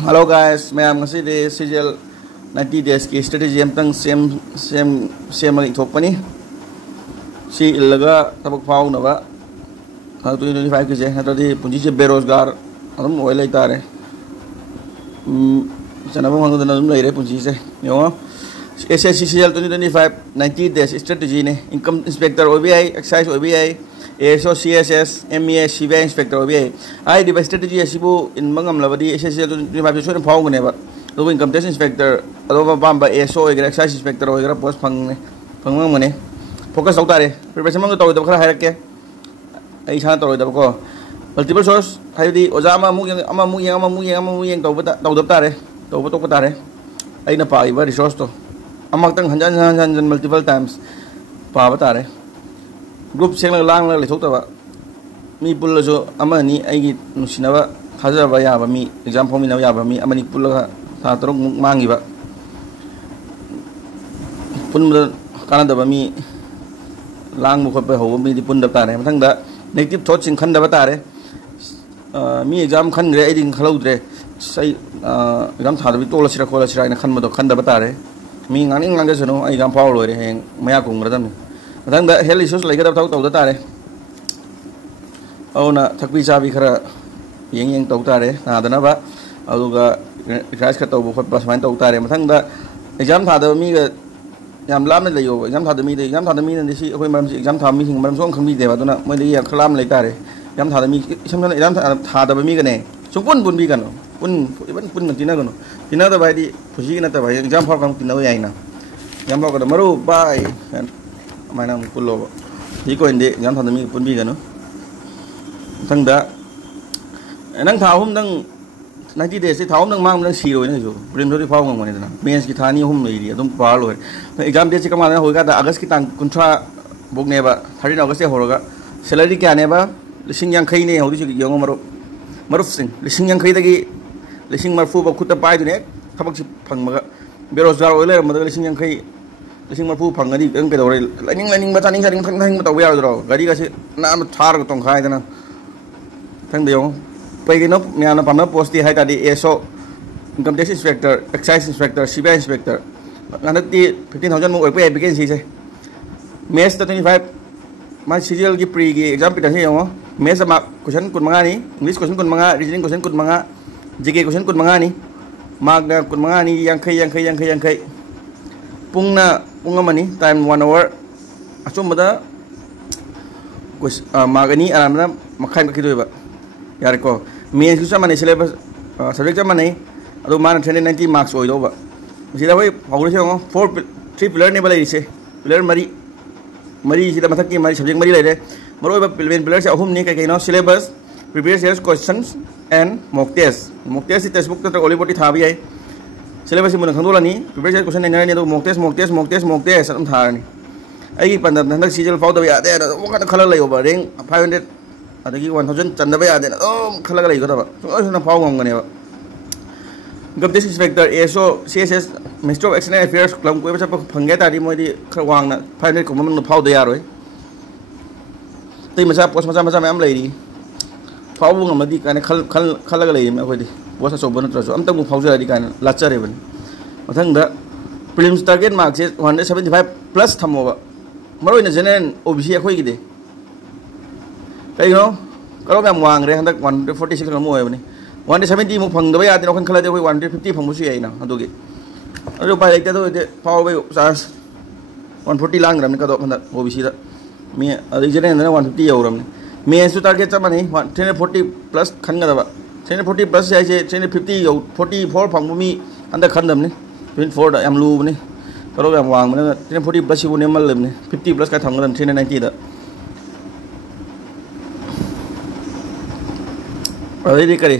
Hello guys, मैं ngasi de CGL 90 days की strategy amtang same lagi thokpani si ilaga tabak pau na ba 2025 ki je hatadi punji je berozgar adum oil itare sanaba mangu dana adum lai re punji se yo SSCCL 2025 90 days strategy ne income inspector OBI excise OBI ASO CSS MEA CVI inspector OBI ai di strategy asibu in mangam labadi SSCL 2025 so pau ngane ba do income tax inspector ado bamba ASO excise inspector ogira post phang mane focus out tare preparation mang to do khara hairake ai sa to do ko multiple source haidi ojama mu yang to tare to tare ai na pa iba resource to amak tang hanjan multiple times pa tare group seng lang le thok ta ba mi pul la jo amani ai gi nusinaba thaja ba ya ba mi exam form na ya ba mi amani pul la tha torok mangi ba pun kana da ba mi lang mu khop ba ho mi di pun da tare mathang da negative thought sing khan da ba tare mi exam khan re ai ding khalau dre sai exam tha da bi to la sira khola sira ina khan ma do khan da ba tare mi ngani ngang ga sono ai exam paul re heng maya kung ra dam mathang da health issues lai ga da to da tare au na thakpi cha bi khara yeng to tare na da na ba au ga crash ka to bu khot pas man to tare mathang da exam tha da mi ga yam lam le yo exam tha da mi ni si khoi mam si exam tha mi hing mam song khang mi de ba to na moi de ya khlam lai tare exam tha da mi sam na exam tha da ba mi ga ne sung pun bi kan pun man tina gono tina da bai di phusi na ta bai exam phar kang tina yai na exam phar ka da maru bai mai na pulo hi ko inde exam tha da mi pun bi ga no thang da nang tha hum nang 90 days se tha hum nang mang nang si roi na jo prim thodi phau ngam ne na mens ki thani hum nei ri adum pa loi exam date ka ma na hoi ga da august ki tang kuntra bok ne ba 13 august se horoga salary kya ne ba lising yang khai ne hodi chi yong maruf sing lising yang khai da gi lising marfu ba khutta pai du ne thabak chi phang ma ga berozgar oi le ma da lising yang khai lising marfu phang ani ang ke do re laning ba taning saring thang ma taw ya ro gari ga se na ma thar ga tong khai da na thang de yong pai ke no mya na pam na post di hai ta di ASO income tax inspector excise inspector CVI inspector ngana ti 15000 mo oi pe vacancy se mes 25 ma serial gi pre gi exam pi ta se yong mes ma question kun manga ni english question kun manga reasoning question kun manga GK question kun manga ni mark na kun manga ni yang khai pung amani time 1 hour asum da magani aram na makhain ka kidoi ba yar ko main su sama ne syllabus subject sama ne adu man 90 marks oi do ba sida hoi hawre se ngo 3 pillar ne balai se pillar mari sida mathak ki mari subject mari lai de maro ba pillar se ahum ne kai no syllabus previous years questions and mock test textbook ta oli boti tha bi ai syllabus mun khangdola ni previous years question ne do mock test am tha ni ai pan da nak CGL fau da ya de mo ka khala lai over ring 500 adagi 1000 chan da ba ya de khala lai ko da ba so na fau ngam ne ba income tax inspector ASO CSS minister of external affairs klam ko ba cha phang ga ta di moi di khawang na 500 ko man fau da ya roi tai ma cha post ma cha am lai di fau ngam di ka ne khal ga lai ma ko di post so bon tra so am ta mu fau ja di ka na la cha re ban mathang da prelims target mark se 175 plus thamo ba maroi na general OBC khoi gi de kai no karo bam wang re handak 146 ka mo ai bani 170 mu phang da ba ya de kan khala de khoi 150 phang mu su ai na adu gi adu pai lai ta do de pau ba sa 140 lang ram ka do kan OBC da mi adu general na 150 yo ram mi su target cha mani 340 plus khan ga da ba 340 plus ai se 350 yo 44 phang mu mi anda khan dam ni 24 da am lu ni karo bam wang na 340 plus bu ne mal lem ni 50 plus ka thang ram 390 da Ready kare